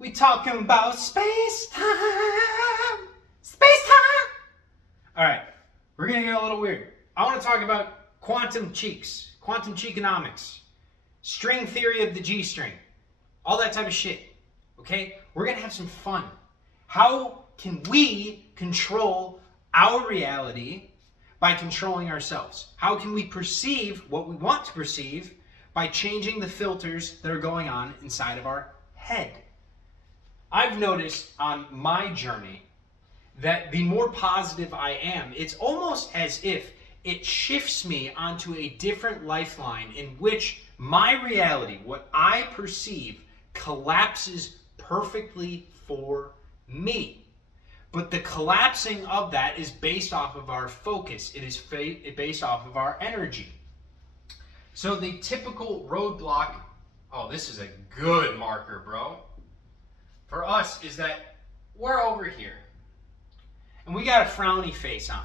We talking about space time. Space time. All right, we're gonna get a little weird. I want to talk about quantum cheeks, quantum cheekonomics, string theory of the G string, all that type of shit. Okay, we're gonna have some fun. How can we control our reality by controlling ourselves? How can we perceive what we want to perceive by changing the filters that are going on inside of our head? I've noticed on my journey that the more positive I am, it's almost as if it shifts me onto a different lifeline in which my reality, what I perceive, collapses perfectly for me. But the collapsing of that is based off of our focus. It is based off of our energy. So the typical roadblock, oh, this is a good marker, bro, for us is that we're over here. And we got a frowny face on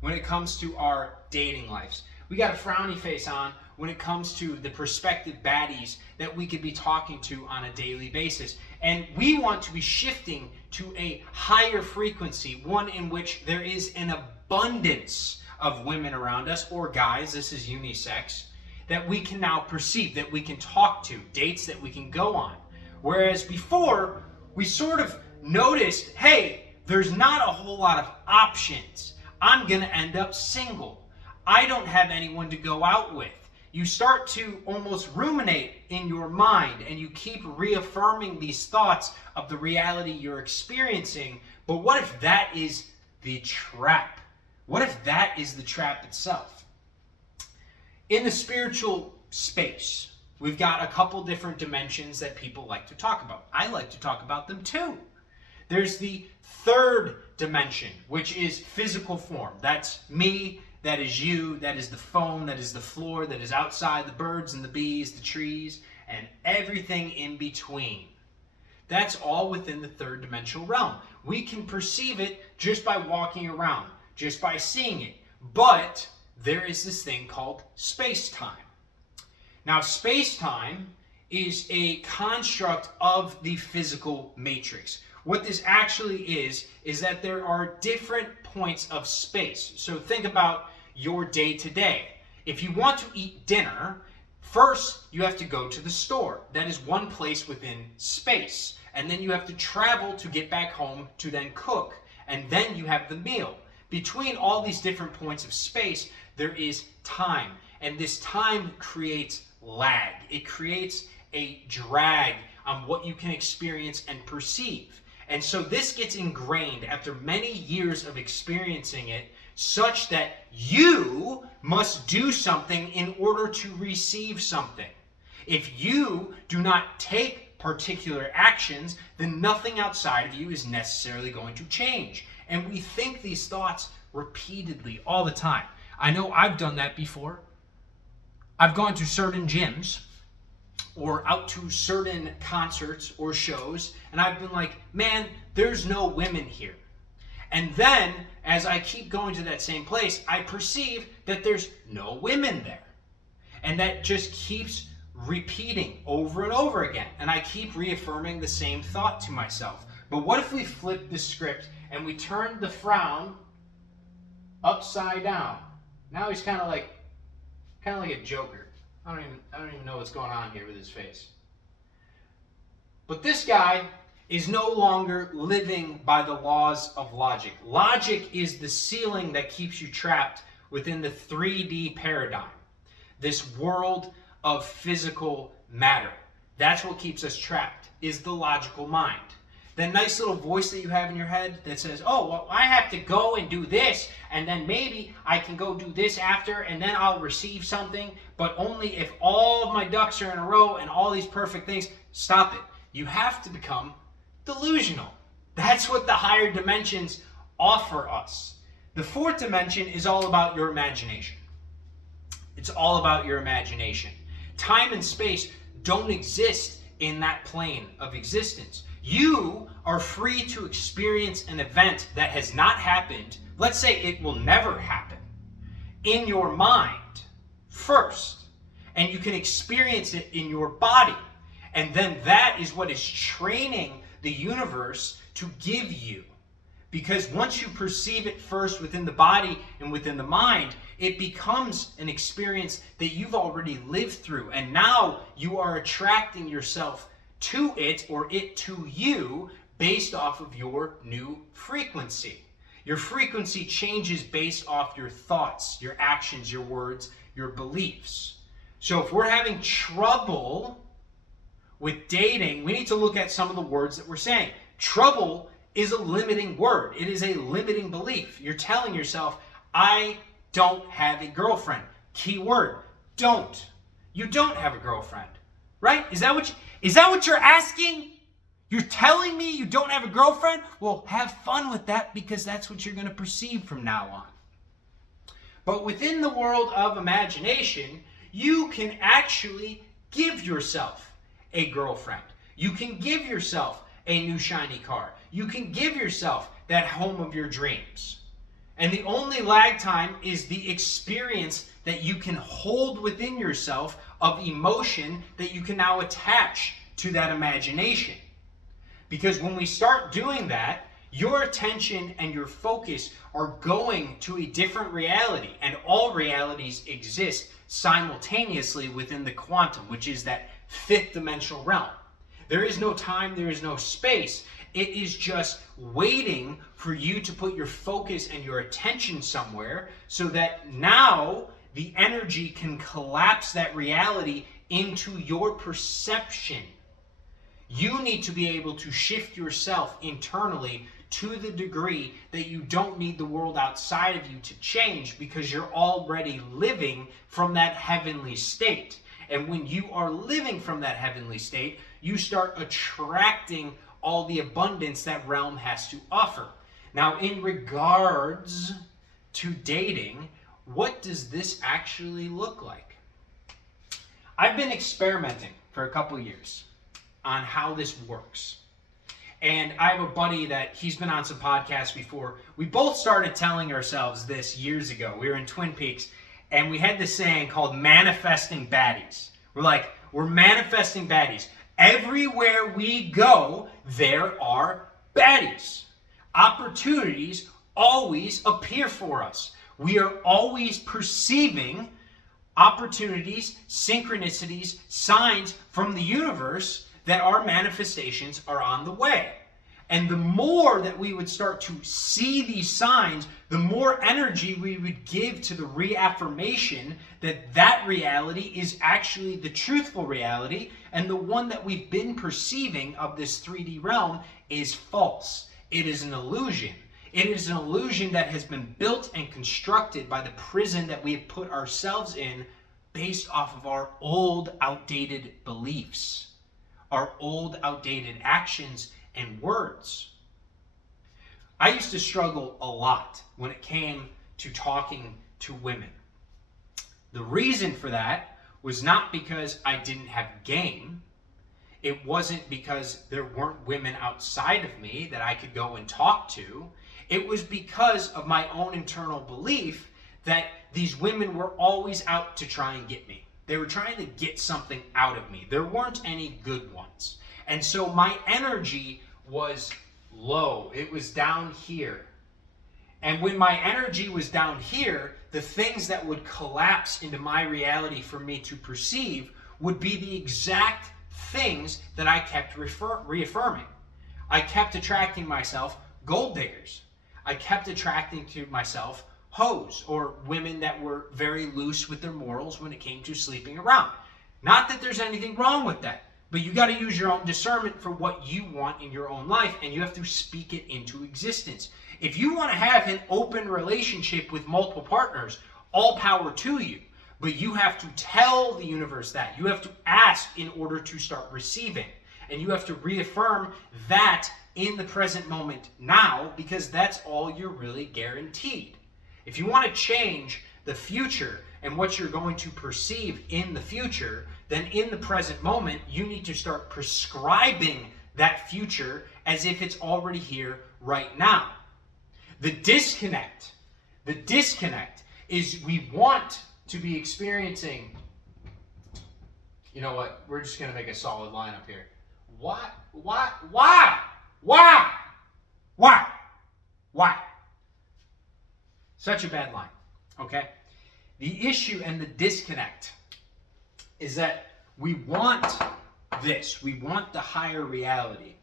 when it comes to our dating lives. We got a frowny face on when it comes to the prospective baddies that we could be talking to on a daily basis. And we want to be shifting to a higher frequency, one in which there is an abundance of women around us, or guys, this is unisex, that we can now perceive, that we can talk to, dates that we can go on. Whereas before, we sort of noticed, hey, there's not a whole lot of options. I'm going to end up single. I don't have anyone to go out with. You start to almost ruminate in your mind and you keep reaffirming these thoughts of the reality you're experiencing. But what if that is the trap? What if that is the trap itself? In the spiritual space, we've got a couple different dimensions that people like to talk about. I like to talk about them too. There's the third dimension, which is physical form. That's me, that is you, that is the phone, that is the floor, that is outside, the birds and the bees, the trees, and everything in between. That's all within the third dimensional realm. We can perceive it just by walking around, just by seeing it. But there is this thing called space-time. Now, space-time is a construct of the physical matrix. What this actually is that there are different points of space. So think about your day-to-day. If you want to eat dinner, first you have to go to the store. That is one place within space. And then you have to travel to get back home to then cook. And then you have the meal. Between all these different points of space, there is time. And this time creates lag. It creates a drag on what you can experience and perceive. And so this gets ingrained after many years of experiencing it, such that you must do something in order to receive something. If you do not take particular actions, then nothing outside of you is necessarily going to change. And we think these thoughts repeatedly all the time. I know I've done that before. I've gone to certain gyms or out to certain concerts or shows, and I've been like, man, there's no women here. And then, as I keep going to that same place, I perceive that there's no women there. And that just keeps repeating over and over again. And I keep reaffirming the same thought to myself. But what if we flip the script and we turn the frown upside down? Now he's kind of like a Joker. I don't even know what's going on here with his face. But this guy is no longer living by the laws of logic. Logic is the ceiling that keeps you trapped within the 3D paradigm, this world of physical matter. That's what keeps us trapped, is the logical mind. That nice little voice that you have in your head that says, oh, well, I have to go and do this, and then maybe I can go do this after, and then I'll receive something, but only if all of my ducks are in a row and all these perfect things. Stop it. You have to become delusional. That's what the higher dimensions offer us. The fourth dimension is all about your imagination. It's all about your imagination. Time and space don't exist in that plane of existence. You are free to experience an event that has not happened. Let's say it will never happen in your mind first, and you can experience it in your body. And then that is what is training the universe to give you. Because once you perceive it first within the body and within the mind, it becomes an experience that you've already lived through. And now you are attracting yourself to it or it to you based off of your new frequency. Your frequency changes based off your thoughts, your actions, your words, your beliefs. So if we're having trouble with dating, we need to look at some of the words that we're saying. Trouble is a limiting word. It is a limiting belief. You're telling yourself, I don't have a girlfriend. Key word, don't. You don't have a girlfriend, right? Is that what you're asking? You're telling me you don't have a girlfriend? Well, have fun with that, because that's what you're going to perceive from now on. But within the world of imagination, you can actually give yourself a girlfriend. You can give yourself a new shiny car. You can give yourself that home of your dreams. And the only lag time is the experience that you can hold within yourself of emotion that you can now attach to that imagination. Because when we start doing that, your attention and your focus are going to a different reality, and all realities exist simultaneously within the quantum, which is that fifth dimensional realm. There is no time, there is no space. It is just waiting for you to put your focus and your attention somewhere so that now the energy can collapse that reality into your perception. You need to be able to shift yourself internally to the degree that you don't need the world outside of you to change, because you're already living from that heavenly state. And when you are living from that heavenly state, you start attracting all the abundance that realm has to offer. Now, in regards to dating, what does this actually look like? I've been experimenting for a couple years on how this works. And I have a buddy that he's been on some podcasts before. We both started telling ourselves this years ago. We were in Twin Peaks, and we had this saying called manifesting baddies. We're manifesting baddies. Everywhere we go, there are baddies. Opportunities always appear for us. We are always perceiving opportunities, synchronicities, signs from the universe that our manifestations are on the way. And the more that we would start to see these signs, the more energy we would give to the reaffirmation that that reality is actually the truthful reality, and the one that we've been perceiving of this 3D realm is false. It is an illusion. It is an illusion that has been built and constructed by the prison that we have put ourselves in based off of our old, outdated beliefs, our old, outdated actions and words. I used to struggle a lot when it came to talking to women. The reason for that was not because I didn't have game. It wasn't because there weren't women outside of me that I could go and talk to. It was because of my own internal belief that these women were always out to try and get me. They were trying to get something out of me. There weren't any good ones. And so my energy was low. It was down here. And when my energy was down here, the things that would collapse into my reality for me to perceive would be the exact things that I kept reaffirming. I kept attracting myself gold diggers. I kept attracting to myself hoes, or women that were very loose with their morals when it came to sleeping around. Not that there's anything wrong with that, but you got to use your own discernment for what you want in your own life, and you have to speak it into existence. If you want to have an open relationship with multiple partners, all power to you. But you have to tell the universe that. You have to ask in order to start receiving. And you have to reaffirm that in the present moment now, because that's all you're really guaranteed. If you want to change the future and what you're going to perceive in the future, then in the present moment, you need to start prescribing that future as if it's already here right now. The disconnect is we want to be experiencing You know what? We're just going to make a solid line up here. Why? Why? Why? Why? Why? Why? Such a bad line. Okay? The issue and the disconnect is that we want this. We want the higher reality.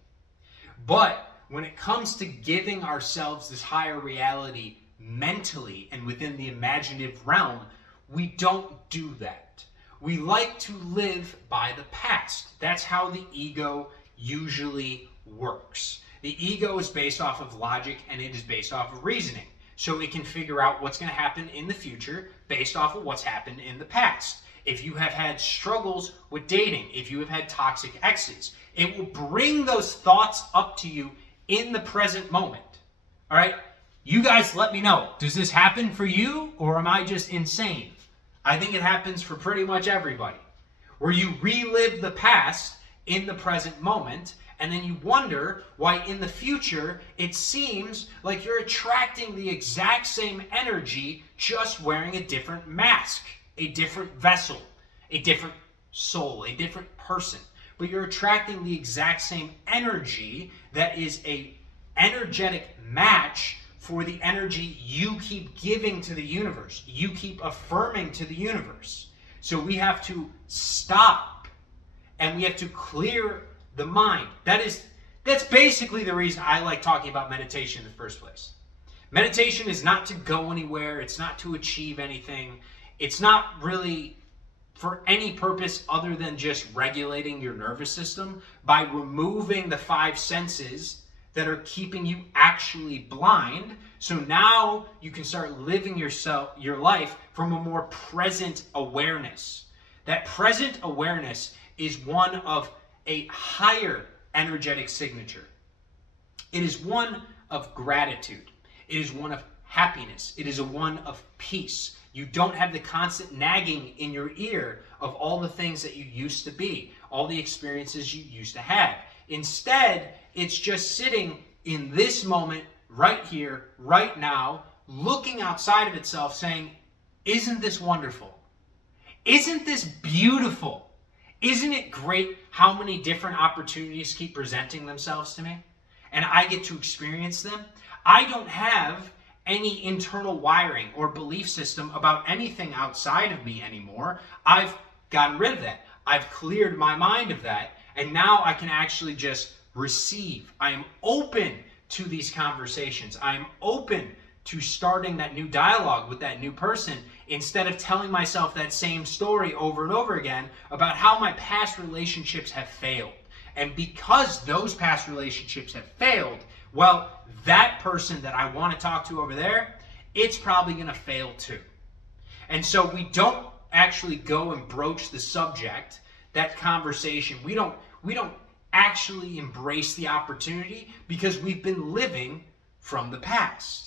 But when it comes to giving ourselves this higher reality mentally and within the imaginative realm, we don't do that. We like to live by the past. That's how the ego usually works. The ego is based off of logic and it is based off of reasoning. So it can figure out what's going to happen in the future based off of what's happened in the past. If you have had struggles with dating, if you have had toxic exes, it will bring those thoughts up to you in the present moment. All right? You guys let me know. Does this happen for you or am I just insane? I think it happens for pretty much everybody. Where you relive the past in the present moment and then you wonder why in the future it seems like you're attracting the exact same energy just wearing a different mask, a different vessel, a different soul, a different person. But you're attracting the exact same energy that is a energetic match for the energy you keep giving to the universe. You keep affirming to the universe. So we have to stop and we have to clear the mind. That's basically the reason I like talking about meditation in the first place. Meditation is not to go anywhere. It's not to achieve anything. It's not really for any purpose other than just regulating your nervous system by removing the five senses that are keeping you actually blind. So now you can start living your life from a more present awareness. That present awareness is one of a higher energetic signature. It is one of gratitude. It is one of happiness. It is a one of peace. You don't have the constant nagging in your ear of all the things that you used to be, all the experiences you used to have. Instead, it's just sitting in this moment, right here, right now, looking outside of itself saying, isn't this wonderful? Isn't this beautiful? Isn't it great how many different opportunities keep presenting themselves to me? And I get to experience them. I don't have any internal wiring or belief system about anything outside of me anymore. I've gotten rid of that. I've cleared my mind of that. And now I can actually just receive. I am open to these conversations. I am open to starting that new dialogue with that new person instead of telling myself that same story over and over again about how my past relationships have failed. And because those past relationships have failed, well, that person that I want to talk to over there, it's probably going to fail too. And so we don't actually go and broach the subject, that conversation. We don't actually embrace the opportunity because we've been living from the past.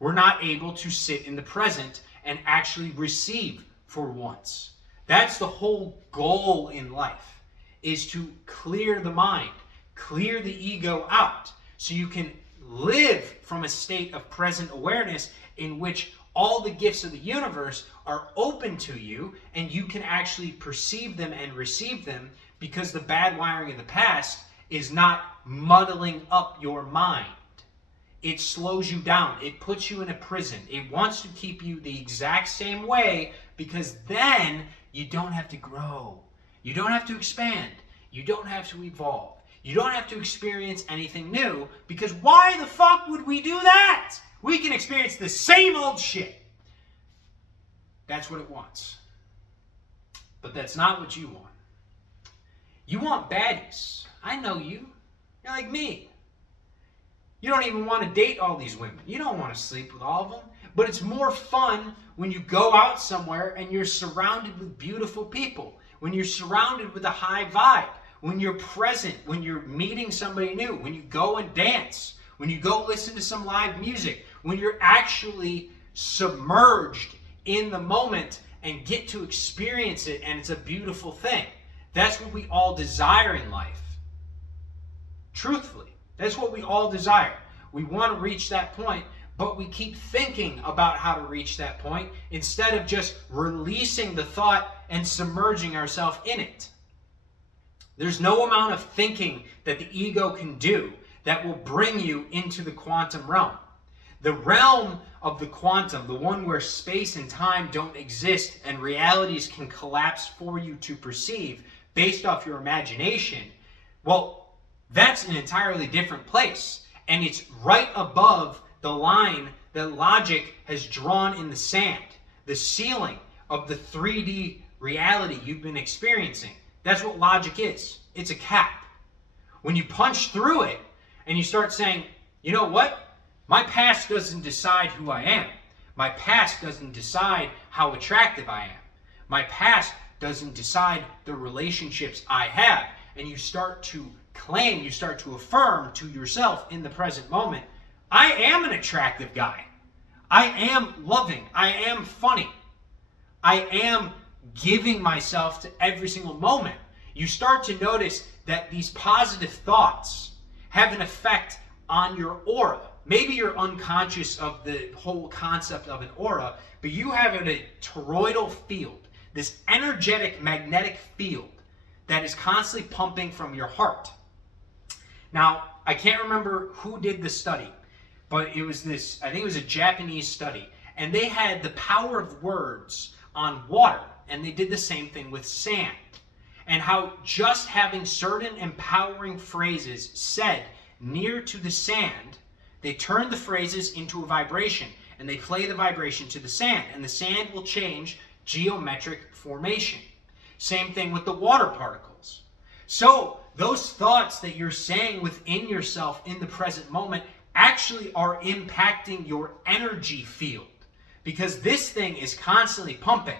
We're not able to sit in the present and actually receive for once. That's the whole goal in life, is to clear the mind, clear the ego out, so you can live from a state of present awareness in which all the gifts of the universe are open to you and you can actually perceive them and receive them because the bad wiring of the past is not muddling up your mind. It slows you down. It puts you in a prison. It wants to keep you the exact same way because then you don't have to grow. You don't have to expand. You don't have to evolve. You don't have to experience anything new because why the fuck would we do that? We can experience the same old shit. That's what it wants. But that's not what you want. You want baddies. I know you. You're like me. You don't even want to date all these women. You don't want to sleep with all of them. But it's more fun when you go out somewhere and you're surrounded with beautiful people. When you're surrounded with a high vibe. When you're present. When you're meeting somebody new. When you go and dance. When you go listen to some live music. When you're actually submerged in the moment and get to experience it and it's a beautiful thing. That's what we all desire in life. Truthfully. That's what we all desire. We want to reach that point, but we keep thinking about how to reach that point instead of just releasing the thought and submerging ourselves in it. There's no amount of thinking that the ego can do that will bring you into the quantum realm. The realm of the quantum, the one where space and time don't exist and realities can collapse for you to perceive based off your imagination, well, that's an entirely different place. And it's right above the line that logic has drawn in the sand, the ceiling of the 3D reality you've been experiencing. That's what logic is. It's a cap. When you punch through it and you start saying, you know what? My past doesn't decide who I am. My past doesn't decide how attractive I am. My past doesn't decide the relationships I have. And you start to claim, you start to affirm to yourself in the present moment, I am an attractive guy. I am loving. I am funny. I am giving myself to every single moment. You start to notice that these positive thoughts have an effect on your aura. Maybe you're unconscious of the whole concept of an aura, but you have a toroidal field, this energetic magnetic field that is constantly pumping from your heart. Now, I can't remember who did the study, but it was this, I think it was a Japanese study, and they had the power of words on water, and they did the same thing with sand, and how just having certain empowering phrases said near to the sand, they turn the phrases into a vibration, and they play the vibration to the sand, and the sand will change geometric formation. Same thing with the water particles. So those thoughts that you're saying within yourself in the present moment actually are impacting your energy field, because this thing is constantly pumping.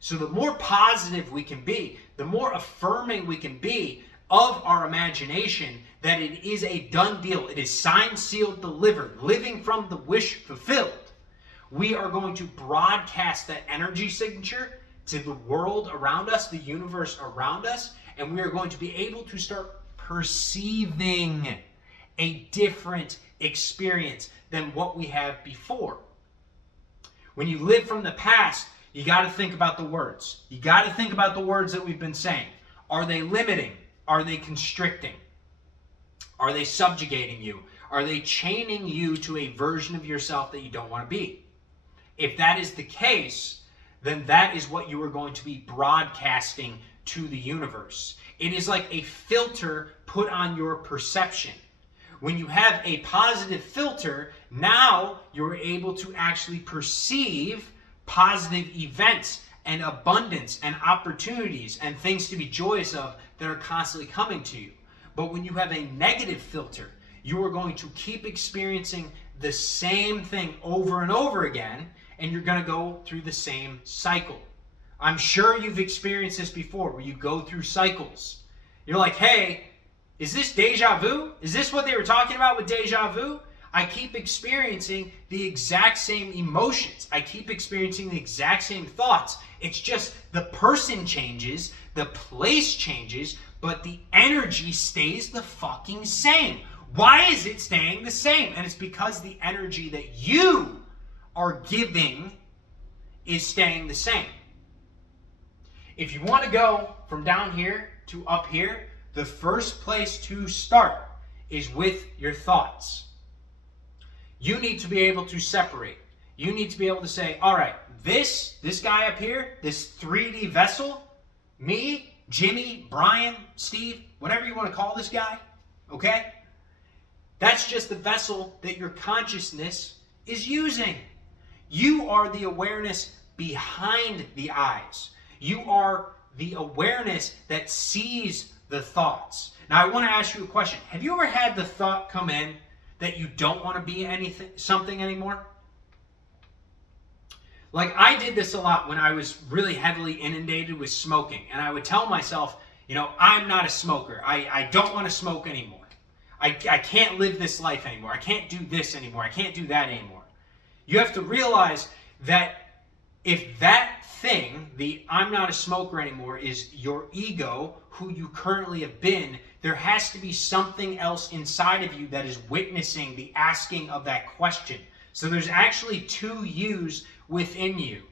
So the more positive we can be, the more affirming we can be of our imagination that it is a done deal, it is signed, sealed, delivered, living from the wish fulfilled, we are going to broadcast that energy signature to the world around us, the universe around us, and we are going to be able to start perceiving a different experience than what we have before. When you live from the past, you got to think about the words. You got to think about the words that we've been saying. Are they limiting? Are they constricting? Are they subjugating you? Are they chaining you to a version of yourself that you don't want to be? If that is the case, then that is what you are going to be broadcasting to the universe. It is like a filter put on your perception. When you have a positive filter, now you're able to actually perceive positive events and abundance and opportunities and things to be joyous of that are constantly coming to you. But when you have a negative filter, you are going to keep experiencing the same thing over and over again, and you're going to go through the same cycle. I'm sure you've experienced this before, where you go through cycles. You're like, hey, is this deja vu? Is this what they were talking about with deja vu? I keep experiencing the exact same emotions. I keep experiencing the exact same thoughts. It's just the person changes, the place changes, but the energy stays the fucking same. Why is it staying the same? And it's because the energy that you are giving is staying the same. If you want to go from down here to up here, the first place to start is with your thoughts. You need to be able to separate. You need to be able to say, all right, this guy up here, this 3D vessel, me, Jimmy, Brian, Steve, whatever you want to call this guy, okay? That's just the vessel that your consciousness is using. You are the awareness behind the eyes. You are the awareness that sees the thoughts. Now, I want to ask you a question. Have you ever had the thought come in that you don't want to be something anymore? Like, I did this a lot when I was really heavily inundated with smoking. And I would tell myself, you know, I'm not a smoker. I don't want to smoke anymore. I can't live this life anymore. I can't do this anymore. I can't do that anymore. You have to realize that if that thing, the I'm not a smoker anymore, is your ego, who you currently have been, there has to be something else inside of you that is witnessing the asking of that question. So there's actually two yous within you.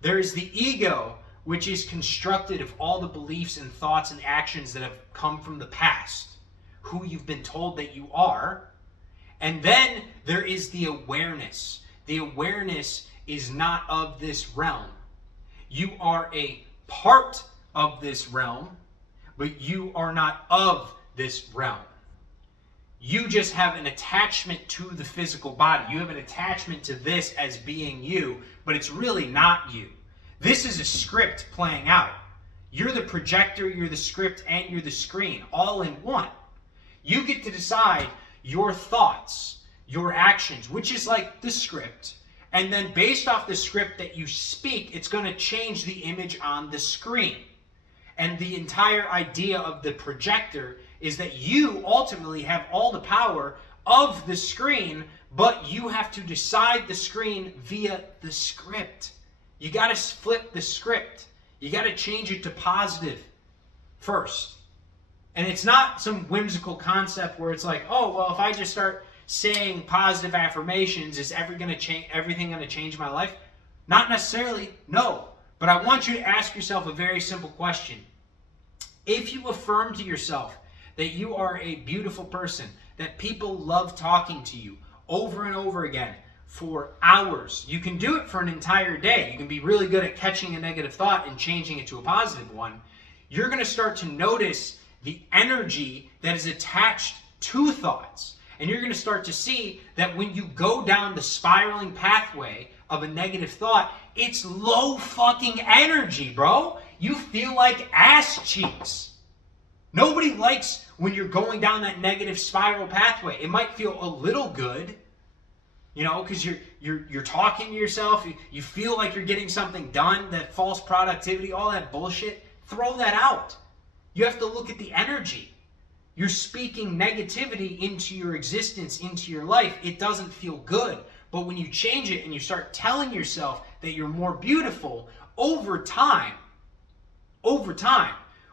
There's the ego, which is constructed of all the beliefs and thoughts and actions that have come from the past, who you've been told that you are. And then there is the awareness. The awareness is not of this realm. You are a part of this realm, but you are not of this realm. You just have an attachment to the physical body. You have an attachment to this as being you, but it's really not you. This is a script playing out. You're the projector, you're the script, and you're the screen, all in one. You get to decide your thoughts, your actions, which is like the script. And then based off the script that you speak, it's going to change the image on the screen. And the entire idea of the projector is that you ultimately have all the power of the screen, but you have to decide the screen via the script. You got to flip the script. You got to change it to positive first. And it's not some whimsical concept where it's like, oh, well, if I just start saying positive affirmations, is everything going to change my life? Not necessarily, no. But I want you to ask yourself a very simple question. If you affirm to yourself that you are a beautiful person, that people love talking to you over and over again for hours, you can do it for an entire day. You can be really good at catching a negative thought and changing it to a positive one. You're going to start to notice the energy that is attached to thoughts. And you're going to start to see that when you go down the spiraling pathway of a negative thought, it's low fucking energy, bro. You feel like ass cheeks. Nobody likes when you're going down that negative spiral pathway. It might feel a little good, you know, because you're talking to yourself. You feel like you're getting something done, that false productivity, all that bullshit. Throw that out. You have to look at the energy. You're speaking negativity into your existence, into your life. It doesn't feel good. But when you change it and you start telling yourself that you're more beautiful, over time,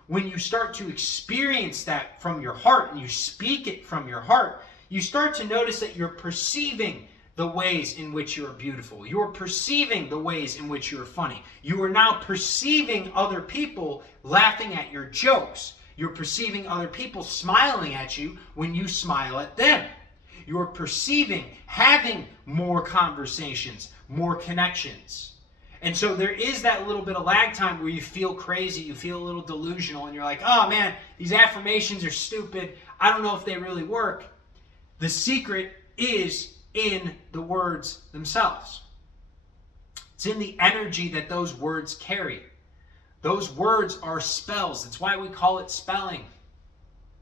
when you start to experience that from your heart and you speak it from your heart, you start to notice that you're perceiving the ways in which you're beautiful. You're perceiving the ways in which you're funny. You are now perceiving other people laughing at your jokes. You're perceiving other people smiling at you when you smile at them. You're perceiving having more conversations, more connections. And so there is that little bit of lag time where you feel crazy, you feel a little delusional, and you're like, oh man, these affirmations are stupid. I don't know if they really work. The secret is in the words themselves. It's in the energy that those words carry. Those words are spells. That's why we call it spelling.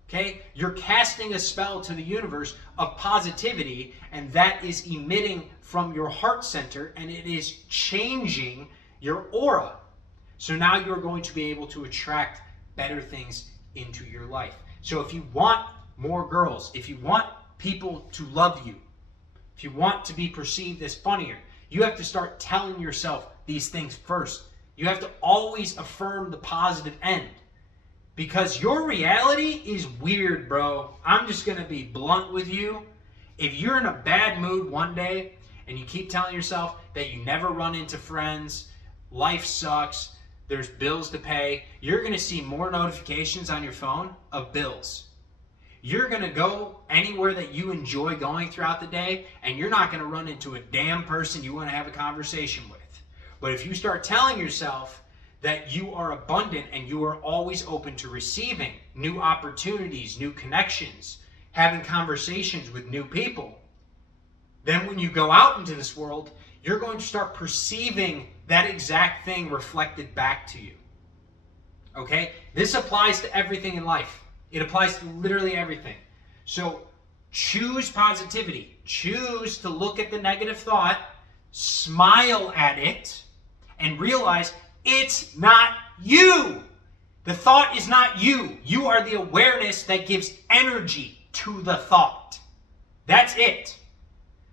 Okay? You're casting a spell to the universe of positivity, and that is emitting from your heart center, and it is changing your aura. So now you're going to be able to attract better things into your life. So if you want more girls, if you want people to love you, if you want to be perceived as funnier, you have to start telling yourself these things first. You have to always affirm the positive end. Because your reality is weird, bro. I'm just going to be blunt with you. If you're in a bad mood one day and you keep telling yourself that you never run into friends, life sucks, there's bills to pay, you're going to see more notifications on your phone of bills. You're going to go anywhere that you enjoy going throughout the day, and you're not going to run into a damn person you want to have a conversation with. But if you start telling yourself that you are abundant and you are always open to receiving new opportunities, new connections, having conversations with new people, then when you go out into this world, you're going to start perceiving that exact thing reflected back to you. Okay? This applies to everything in life. It applies to literally everything. So choose positivity. Choose to look at the negative thought, smile at it, and realize it's not you. The thought is not you. You are the awareness that gives energy to the thought. That's it.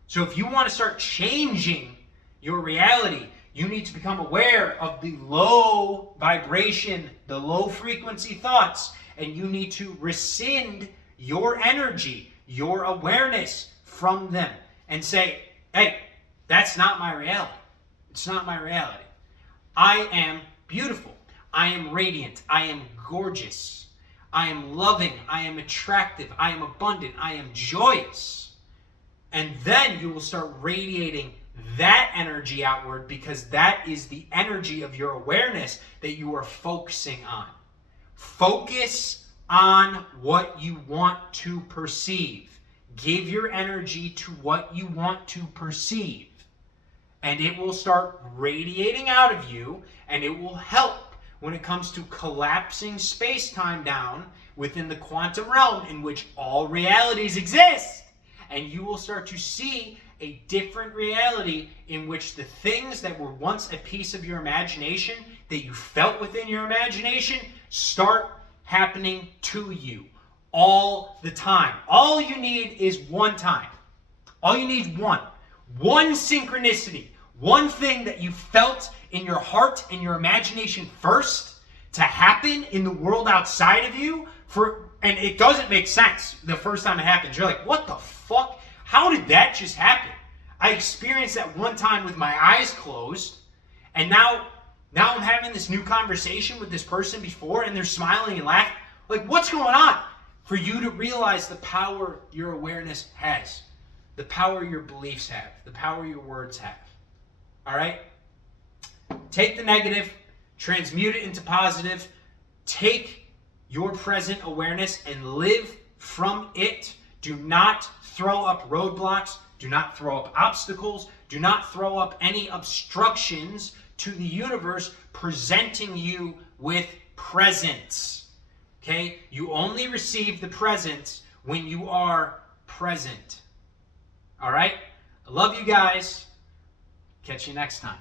So if you want to start changing your reality, you need to become aware of the low vibration, the low frequency thoughts, and you need to rescind your energy, your awareness from them and say, hey, That's not my reality. It's not my reality. I am beautiful. I am radiant. I am gorgeous. I am loving. I am attractive. I am abundant. I am joyous. And then you will start radiating that energy outward, because that is the energy of your awareness that you are focusing on. Focus on what you want to perceive. Give your energy to what you want to perceive. And it will start radiating out of you, and it will help when it comes to collapsing space-time down within the quantum realm in which all realities exist. And you will start to see a different reality in which the things that were once a piece of your imagination, that you felt within your imagination, start happening to you all the time. All you need is one time. All you need is one synchronicity, one thing that you felt in your heart and your imagination first to happen in the world outside of you. And it doesn't make sense the first time it happens. You're like, what the fuck? How did that just happen? I experienced that one time with my eyes closed, and now I'm having this new conversation with this person before, and they're smiling and laughing. Like, what's going on? For you to realize the power your awareness has, the power your beliefs have, the power your words have. All right? Take the negative, transmute it into positive. Take your present awareness and live from it. Do not throw up roadblocks. Do not throw up obstacles. Do not throw up any obstructions to the universe presenting you with presents. Okay? You only receive the presents when you are present. All right? I love you guys. Catch you next time.